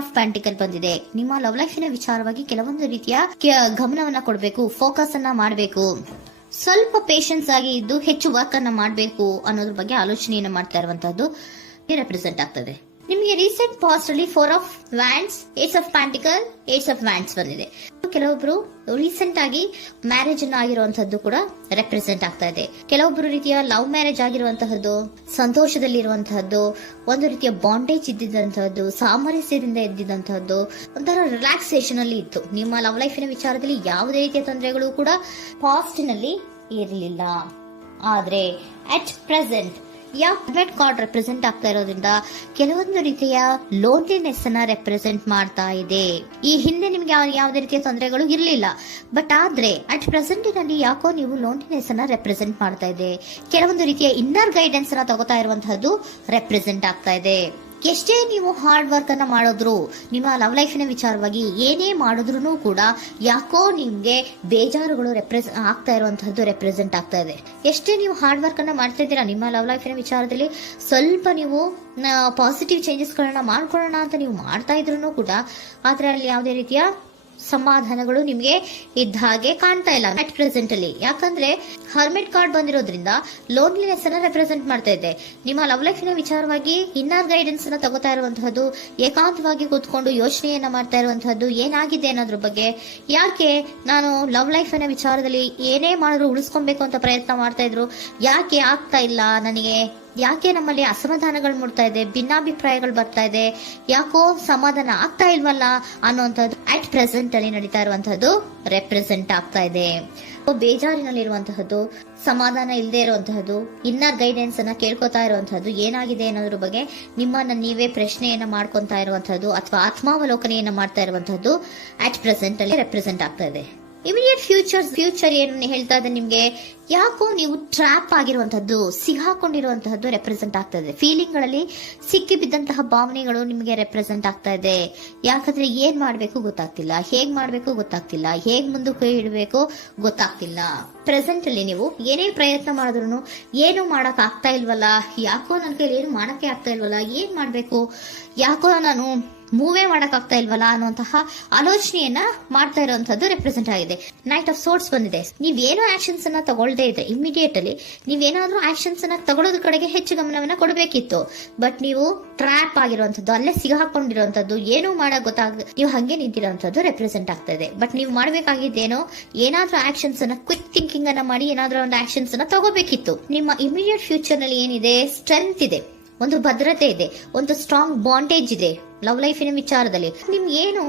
Of ಪ್ಯಾಂಟಿಕಲ್ ಬಂದಿದೆ. ನಿಮ್ಮ love ಲೈಫಿನ ವಿಚಾರವಾಗಿ ಕೆಲವೊಂದು ರೀತಿಯ ಗಮನವನ್ನ ಕೊಡಬೇಕು, ಫೋಕಸ್ ಅನ್ನ ಮಾಡಬೇಕು, ಸ್ವಲ್ಪ ಪೇಷನ್ಸ್ ಆಗಿ ಇದ್ದು ಹೆಚ್ಚು ವರ್ಕ್ ಅನ್ನ ಮಾಡಬೇಕು ಅನ್ನೋದ್ರ ಬಗ್ಗೆ ಆಲೋಚನೆಯನ್ನ ಮಾಡ್ತಾ ಇರುವಂತಹದ್ದು ರೆಪ್ರೆಸೆಂಟ್ ಆಗ್ತದೆ. ನಿಮಗೆ ರೀಸೆಂಟ್ ಪಾಸ್ಟ್ ಅಲ್ಲಿ 4 of wands, ace of pentacles, ace of wands ಬಂದಿದೆ. ಕೆಲವೊಬ್ರು ರೀಸೆಂಟ್ ಆಗಿ ಮ್ಯಾರೇಜ್ ಅನ್ನ ಆಗಿರುವಂತಹದ್ದು ಕೂಡ ರೆಪ್ರೆಸೆಂಟ್ ಆಗ್ತಾ ಇದೆ. ಕೆಲವೊಬ್ರು ರೀತಿಯ ಲವ್ ಮ್ಯಾರೇಜ್ ಆಗಿರುವಂತಹದ್ದು, ಸಂತೋಷದಲ್ಲಿರುವಂತಹದ್ದು, ಒಂದು ರೀತಿಯ ಬಾಂಡೇಜ್ ಇದ್ದಿದ್ದಂತಹದ್ದು, ಸಾಮರಸ್ಯದಿಂದ ಇದ್ದಿದ್ದಂತಹದ್ದು, ಒಂಥರ ರಿಲ್ಯಾಕ್ಸೇಷನ್ ಅಲ್ಲಿ ಇತ್ತು. ನಿಮ್ಮ ಲವ್ ಲೈಫಿನ ವಿಚಾರದಲ್ಲಿ ಯಾವುದೇ ರೀತಿಯ ತೊಂದರೆಗಳು ಕೂಡ ಪಾಸ್ಟ್ ನಲ್ಲಿ ಇರಲಿಲ್ಲ. ಆದ್ರೆ ಅಟ್ ಪ್ರೆಸೆಂಟ್ ಯಾವ್ದು ಕಾರ್ಡ್ ರೆಪ್ರೆಸೆಂಟ್ ಆಗ್ತಾ ಇರೋದ್ರಿಂದ ಕೆಲವೊಂದು ರೀತಿಯ ಲೋನ್ಲಿನೆಸ್ ಅನ್ನ ರೆಪ್ರೆಸೆಂಟ್ ಮಾಡ್ತಾ ಇದೆ. ಈ ಹಿಂದೆ ನಿಮ್ಗೆ ಯಾವುದೇ ರೀತಿಯ ತೊಂದರೆಗಳು ಇರಲಿಲ್ಲ, ಬಟ್ ಆದ್ರೆ ಅಟ್ ಪ್ರೆಸೆಂಟ್ ನಲ್ಲಿ ಯಾಕೋ ನೀವು ಲೋನ್ಲಿನೆಸ್ ಅನ್ನ ರೆಪ್ರೆಸೆಂಟ್ ಮಾಡ್ತಾ ಇದೆ. ಕೆಲವೊಂದು ರೀತಿಯ ಇನ್ನರ್ ಗೈಡೆನ್ಸ್ ಅನ್ನ ತಗೋತಾ ಇರುವಂತಹದ್ದು ರೆಪ್ರೆಸೆಂಟ್ ಆಗ್ತಾ ಇದೆ. ಎಷ್ಟೇ ನೀವು ಹಾರ್ಡ್ ವರ್ಕ್ ಅನ್ನ ಮಾಡಿದ್ರು, ನಿಮ್ಮ ಲವ್ ಲೈಫಿನ ವಿಚಾರವಾಗಿ ಏನೇ ಮಾಡಿದ್ರು ಕೂಡ ಯಾಕೋ ನಿಮ್ಗೆ ಬೇಜಾರುಗಳು ಆಗ್ತಾ ಇರುವಂತಹದ್ದು ರೆಪ್ರೆಸೆಂಟ್ ಆಗ್ತಾ ಇದೆ. ಎಷ್ಟೇ ನೀವು ಹಾರ್ಡ್ ವರ್ಕ್ ಅನ್ನ ಮಾಡ್ತಾ ಇದ್ದೀರಾ ನಿಮ್ಮ ಲವ್ ಲೈಫಿನ ವಿಚಾರದಲ್ಲಿ, ಸ್ವಲ್ಪ ನೀವು ಪಾಸಿಟಿವ್ ಚೇಂಜಸ್ ಗಳನ್ನ ಮಾಡ್ಕೊಳ್ಳೋಣ ಅಂತ ನೀವು ಮಾಡ್ತಾ ಇದ್ರು ಕೂಡ ಅದರಲ್ಲಿ ಯಾವುದೇ ರೀತಿಯ ಸಮಾಧಾನಗಳು ನಿಮ್ಗೆ ಇದ್ದ ಹಾಗೆ ಕಾಣ್ತಾ ಇಲ್ಲ ಅಟ್ ಪ್ರೆಸೆಂಟ್ ಅಲ್ಲಿ. ಯಾಕಂದ್ರೆ ಹರ್ಮಿಟ್ ಕಾರ್ಡ್ ಬಂದಿರೋದ್ರಿಂದ ಲೋನ್ಲಿನೆಸ್ ಅನ್ನ ರೆಪ್ರೆಸೆಂಟ್ ಮಾಡ್ತಾ ಇದೆ. ನಿಮ್ಮ ಲವ್ ಲೈಫಿನ ವಿಚಾರವಾಗಿ ಇನ್ನರ್ ಗೈಡೆನ್ಸ್ ಅನ್ನ ತಗೋತಾ ಇರುವಂತಹದ್ದು, ಏಕಾಂತವಾಗಿ ಕೂತ್ಕೊಂಡು ಯೋಚನೆಯನ್ನ ಮಾಡ್ತಾ ಇರುವಂತಹದ್ದು, ಏನಾಗಿದೆ ಅನ್ನೋದ್ರ ಬಗ್ಗೆ, ಯಾಕೆ ನಾನು ಲವ್ ಲೈಫಿನ ವಿಚಾರದಲ್ಲಿ ಏನೇ ಮಾಡಿದ್ರು ಉಳಿಸ್ಕೊಬೇಕು ಅಂತ ಪ್ರಯತ್ನ ಮಾಡ್ತಾ ಇದ್ರು, ಯಾಕೆ ಆಗ್ತಾ ಇಲ್ಲ ನನಗೆ, ಯಾಕೆ ನಮ್ಮಲ್ಲಿ ಅಸಮಾಧಾನಗಳು ಮೂಡ್ತಾ ಇದೆ, ಭಿನ್ನಾಭಿಪ್ರಾಯಗಳು ಬರ್ತಾ ಇದೆ, ಯಾಕೋ ಸಮಾಧಾನ ಆಗ್ತಾ ಇಲ್ವಲ್ಲ ಅನ್ನುವಂಥದ್ದು ಅಟ್ ಪ್ರೆಸೆಂಟ್ ಅಲ್ಲಿ ನಡೀತಾ ಇರುವಂತಹದ್ದು ರೆಪ್ರೆಸೆಂಟ್ ಆಗ್ತಾ ಇದೆ. ಬೇಜಾರಿನಲ್ಲಿರುವಂತಹದ್ದು, ಸಮಾಧಾನ ಇಲ್ಲದೆ ಇರುವಂತಹದ್ದು, ಇನ್ನರ್ ಗೈಡೆನ್ಸ್ ಅನ್ನ ಕೇಳ್ಕೊತಾ ಇರುವಂತಹದ್ದು, ಏನಾಗಿದೆ ಅನ್ನೋದ್ರ ಬಗ್ಗೆ ನಿಮ್ಮನ್ನ ನೀವೇ ಪ್ರಶ್ನೆಯನ್ನ ಮಾಡ್ಕೊಂತಾ ಇರುವಂತಹದ್ದು ಅಥವಾ ಆತ್ಮಾವಲೋಕನೆಯನ್ನ ಮಾಡ್ತಾ ಇರುವಂತಹದ್ದು ಅಟ್ ಪ್ರೆಸೆಂಟ್ ಅಲ್ಲಿ ರೆಪ್ರೆಸೆಂಟ್ ಆಗ್ತಾ ಇದೆ. ಇಮಿಡಿಯೇಟ್ ಫ್ಯೂಚರ್ ಏನು ಹೇಳ್ತಾ ಇದೆ ನಿಮ್ಗೆ, ಯಾಕೋ ನೀವು ಟ್ರ್ಯಾಪ್ ಆಗಿರುವಂತಹದ್ದು, ಸಿಗಾಕೊಂಡಿರುವಂತಹದ್ದು ರೆಪ್ರೆಸೆಂಟ್ ಆಗ್ತಾ ಇದೆ. ಫೀಲಿಂಗ್ ಗಳಲ್ಲಿ ಸಿಕ್ಕಿ ಬಿದ್ದಂತಹ ಭಾವನೆಗಳು ನಿಮಗೆ ರೆಪ್ರೆಸೆಂಟ್ ಆಗ್ತಾ ಇದೆ. ಯಾಕಂದ್ರೆ ಏನ್ ಮಾಡ್ಬೇಕು ಗೊತ್ತಾಗ್ತಿಲ್ಲ, ಹೇಗ್ ಮಾಡ್ಬೇಕು ಗೊತ್ತಾಗ್ತಿಲ್ಲ, ಹೇಗ್ ಮುಂದಕ್ಕೆ ಇಡಬೇಕು ಗೊತ್ತಾಗ್ತಿಲ್ಲ. ಪ್ರೆಸೆಂಟ್ ಅಲ್ಲಿ ನೀವು ಏನೇ ಪ್ರಯತ್ನ ಮಾಡಿದ್ರು ಏನು ಮಾಡಕ್ ಆಗ್ತಾ ಇಲ್ವಲ್ಲ, ಯಾಕೋ ನನ್ನ ಕೈಲಿ ಏನು ಮಾಡಕ್ಕೆ ಆಗ್ತಾ ಇಲ್ವಲ್ಲ, ಏನ್ ಮಾಡ್ಬೇಕು, ಯಾಕೋ ನಾನು ಮೂವೇ ಮಾಡಕ್ ಆಗ್ತಾ ಇಲ್ವಲ್ಲ ಅನ್ನುವಂತಹ ಆಲೋಚನೆಯನ್ನ ಮಾಡ್ತಾ ಇರುವಂತದ್ದು ರೆಪ್ರೆಸೆಂಟ್ ಆಗಿದೆ. ನೈಟ್ ಆಫ್ ಸೋರ್ಟ್ಸ್ ಬಂದಿದೆ. ನೀವೇನೋ ಆಕ್ಷನ್ಸ್ ಅನ್ನ ತಗೊಳ್ಳದೇ ಇದ್ರೆ ಇಮಿಡಿಯೇಟ್ ಅಲ್ಲಿ ನೀವೇನಾದ್ರೂ ಆಕ್ಷನ್ಸ್ ಅನ್ನ ತಗೊಳ್ಳೋದ್ರ ಕಡೆಗೆ ಹೆಚ್ಚು ಗಮನವನ್ನ ಕೊಡಬೇಕಿತ್ತು. ಬಟ್ ನೀವು ಟ್ರ್ಯಾಪ್ ಆಗಿರುವಂತದ್ದು, ಅಲ್ಲೇ ಸಿಗಾಕೊಂಡಿರುವಂತದ್ದು, ಏನೂ ಮಾಡಕ್ ನೀವು ಹಂಗೆ ನಿಂತಿರುವಂತದ್ದು ರೆಪ್ರೆಸೆಂಟ್ ಆಗ್ತಾ ಇದೆ. ಬಟ್ ನೀವು ಮಾಡಬೇಕಾಗಿದ್ದೇನೋ ಏನಾದ್ರೂ ಆಕ್ಷನ್ಸ್ ಅನ್ನ ಕ್ವಿಕ್ ಥಿಂಕಿಂಗ್ ಅನ್ನ ಮಾಡಿ ಏನಾದ್ರೂ ಒಂದು ಆಕ್ಷನ್ಸ್ ಅನ್ನ ತಗೋಬೇಕಿತ್ತು. ನಿಮ್ಮ ಇಮಿಡಿಯೇಟ್ ಫ್ಯೂಚರ್ ನಲ್ಲಿ ಏನಿದೆ, ಸ್ಟ್ರೆಂತ್ ಇದೆ, ಒಂದು ಭದ್ರತೆ ಇದೆ, ಒಂದು ಸ್ಟ್ರಾಂಗ್ ಬಾಂಡೇಜ್ ಇದೆ. ಲವ್ ಲೈಫಿನ ವಿಚಾರದಲ್ಲಿ ನಿಮ್ಗೆ ಏನು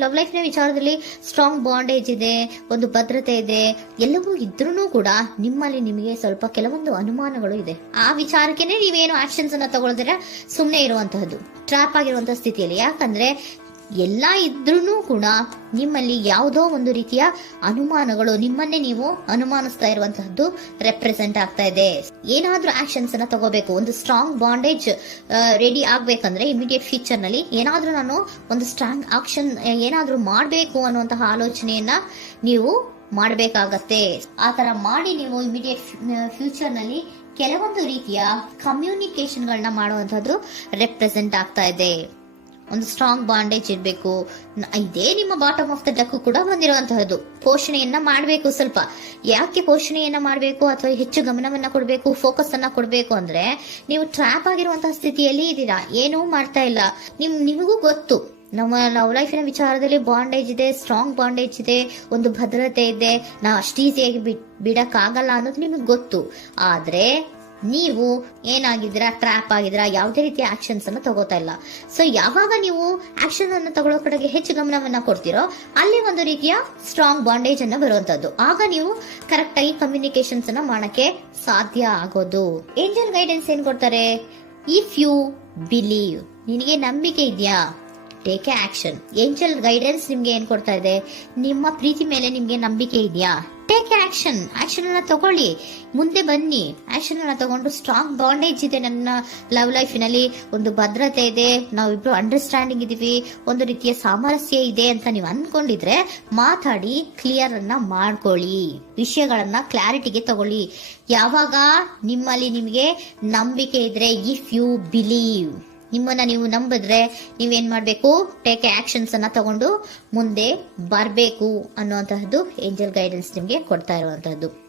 ಲವ್ ಲೈಫಿನ ವಿಚಾರದಲ್ಲಿ ಸ್ಟ್ರಾಂಗ್ ಬಾಂಡೇಜ್ ಇದೆ, ಒಂದು ಭದ್ರತೆ ಇದೆ, ಎಲ್ಲವೂ ಇದ್ರೂ ಕೂಡ ನಿಮ್ಮಲ್ಲಿ ನಿಮಗೆ ಸ್ವಲ್ಪ ಕೆಲವೊಂದು ಅನುಮಾನಗಳು ಇದೆ. ಆ ವಿಚಾರಕ್ಕೆನೆ ನೀವೇನು ಆಕ್ಷನ್ಸ್ ಅನ್ನ ತಗೊಳ್ದಿರ ಸುಮ್ಮನೆ ಇರುವಂತಹದ್ದು, ಟ್ರಾಪ್ ಆಗಿರುವಂತಹ ಸ್ಥಿತಿಯಲ್ಲಿ. ಯಾಕಂದ್ರೆ ಎಲ್ಲ ಇದ್ರೂ ಕೂಡ ನಿಮ್ಮಲ್ಲಿ ಯಾವುದೋ ಒಂದು ರೀತಿಯ ಅನುಮಾನಗಳು, ನಿಮ್ಮನ್ನೇ ನೀವು ಅನುಮಾನಿಸ್ತಾ ಇರುವಂತಹದ್ದು ರೆಪ್ರೆಸೆಂಟ್ ಆಗ್ತಾ ಇದೆ. ಏನಾದ್ರೂ ಆಕ್ಷನ್ಸ್ ಅನ್ನ ತಗೋಬೇಕು, ಒಂದು ಸ್ಟ್ರಾಂಗ್ ಬಾಂಡೇಜ್ ರೆಡಿ ಆಗ್ಬೇಕಂದ್ರೆ ಇಮಿಡಿಯೇಟ್ ಫ್ಯೂಚರ್ ನಲ್ಲಿ ಏನಾದ್ರೂ ನಾನು ಒಂದು ಸ್ಟ್ರಾಂಗ್ ಆಕ್ಷನ್ ಏನಾದ್ರೂ ಮಾಡಬೇಕು ಅನ್ನುವಂತಹ ಆಲೋಚನೆಯನ್ನ ನೀವು ಮಾಡಬೇಕಾಗತ್ತೆ. ಆತರ ಮಾಡಿ ನೀವು ಇಮಿಡಿಯೇಟ್ ಫ್ಯೂಚರ್ ನಲ್ಲಿ ಕೆಲವೊಂದು ರೀತಿಯ ಕಮ್ಯುನಿಕೇಶನ್ ಗಳನ್ನ ಮಾಡುವಂತಹದ್ದು ರೆಪ್ರೆಸೆಂಟ್ ಆಗ್ತಾ ಇದೆ. ಒಂದು ಸ್ಟ್ರಾಂಗ್ ಬಾಂಡೇಜ್ ಇರಬೇಕು. ಇದೇ ನಿಮ್ಮ ಬಾಟಮ್ ಆಫ್ ದ ಡಕ್ ಕೂಡ ಬಂದಿರುವಂತಹದ್ದು. ಪೋಷಣೆಯನ್ನ ಮಾಡಬೇಕು. ಸ್ವಲ್ಪ ಯಾಕೆ ಪೋಷಣೆಯನ್ನ ಮಾಡಬೇಕು ಅಥವಾ ಹೆಚ್ಚು ಗಮನವನ್ನ ಕೊಡಬೇಕು, ಫೋಕಸ್ ಅನ್ನ ಕೊಡಬೇಕು ಅಂದ್ರೆ, ನೀವು ಟ್ರ್ಯಾಪ್ ಆಗಿರುವಂತಹ ಸ್ಥಿತಿಯಲ್ಲಿ ಇದ್ದೀರಾ, ಏನೂ ಮಾಡ್ತಾ ಇಲ್ಲ. ನಿಮಗೂ ಗೊತ್ತು ನಮ್ಮ ಲವ್ ಲೈಫಿನ ವಿಚಾರದಲ್ಲಿ ಬಾಂಡೇಜ್ ಇದೆ, ಸ್ಟ್ರಾಂಗ್ ಬಾಂಡೇಜ್ ಇದೆ, ಒಂದು ಭದ್ರತೆ ಇದೆ, ನಾವು ಅಷ್ಟು ಈಸಿಯಾಗಿ ಬಿಡಕ್ ಆಗಲ್ಲ ಅನ್ನೋದು ನಿಮಗೆ ಗೊತ್ತು. ಆದ್ರೆ ನೀವು ಏನಾಗಿದ್ದೀರಾ, ಟ್ರ್ಯಾಪ್ ಆಗಿದ್ದೀರಾ, ಯಾವುದೇ ರೀತಿಯ ಆಕ್ಷನ್ಸ್ ಅನ್ನು ತಗೋತಾ ಇಲ್ಲ. ಸೊ ಯಾವಾಗ ನೀವು ಆಕ್ಷನ್ ಅನ್ನು ತಗೊಳ್ಳೋ ಕಡೆಗೆ ಹೆಚ್ಚು ಗಮನವನ್ನ ಕೊಡ್ತೀರೋ ಅಲ್ಲಿ ಒಂದು ರೀತಿಯ ಸ್ಟ್ರಾಂಗ್ ಬಾಂಡೇಜ್ ಅನ್ನ ಬರುವಂತದ್ದು. ಆಗ ನೀವು ಕರೆಕ್ಟ್ ಆಗಿ ಕಮ್ಯುನಿಕೇಶನ್ಸ್ ಅನ್ನ ಮಾಡಕ್ಕೆ ಸಾಧ್ಯ ಆಗೋದು. ಏಂಜಲ್ ಗೈಡೆನ್ಸ್ ಏನ್ ಕೊಡ್ತಾರೆ, ಇಫ್ ಯು ಬಿಲೀವ್, ನಿನಗೆ ನಂಬಿಕೆ ಇದೆಯಾ, take A action. Angel guidance ನಿಮ್ಗೆ ಏನ್ ಕೊಡ್ತಾ ಇದೆ, ನಿಮ್ಮ ಪ್ರೀತಿ ಮೇಲೆ ನಿಮ್ಗೆ ನಂಬಿಕೆ ಇದೆಯಾ, ಟೇಕ್ ಆಕ್ಷನ್. ಆಕ್ಷನ್ ಅನ್ನ ತಗೊಳ್ಳಿ, ಮುಂದೆ ಬನ್ನಿ. ಆಕ್ಷನ್ ಅನ್ನ ತಗೊಂಡು ಸ್ಟ್ರಾಂಗ್ ಬಾಂಡೇಜ್ ಇದೆ ನನ್ನ ಲವ್ ಲೈಫಿನಲ್ಲಿ, ಒಂದು ಭದ್ರತೆ ಇದೆ, ನಾವಿಬ್ರು ಅಂಡರ್ಸ್ಟ್ಯಾಂಡಿಂಗ್ ಇದೀವಿ, ಒಂದು ರೀತಿಯ ಸಾಮರಸ್ಯ ಇದೆ ಅಂತ ನೀವು ಅನ್ಕೊಂಡಿದ್ರೆ ಮಾತಾಡಿ ಕ್ಲಿಯರ್ ಅನ್ನ ಮಾಡ್ಕೊಳ್ಳಿ, ವಿಷಯಗಳನ್ನ ಕ್ಲಾರಿಟಿಗೆ ತಗೊಳ್ಳಿ. ಯಾವಾಗ ನಿಮ್ಮಲ್ಲಿ ನಿಮಗೆ ನಂಬಿಕೆ ಇದ್ರೆ, ಇಫ್ ಯು ಬಿಲೀವ್, ನಿಮ್ಮನ್ನ ನೀವು ನಂಬಿದ್ರೆ ನೀವೇನ್ ಮಾಡ್ಬೇಕು, ಟೇಕ್ ಆಕ್ಷನ್ಸ್ ಅನ್ನ ತಗೊಂಡು ಮುಂದೆ ಬರ್ಬೇಕು ಅನ್ನುವಂತಹದ್ದು ಏಂಜಲ್ ಗೈಡೆನ್ಸ್ ನಿಮ್ಗೆ ಕೊಡ್ತಾ ಇರುವಂತಹದ್ದು.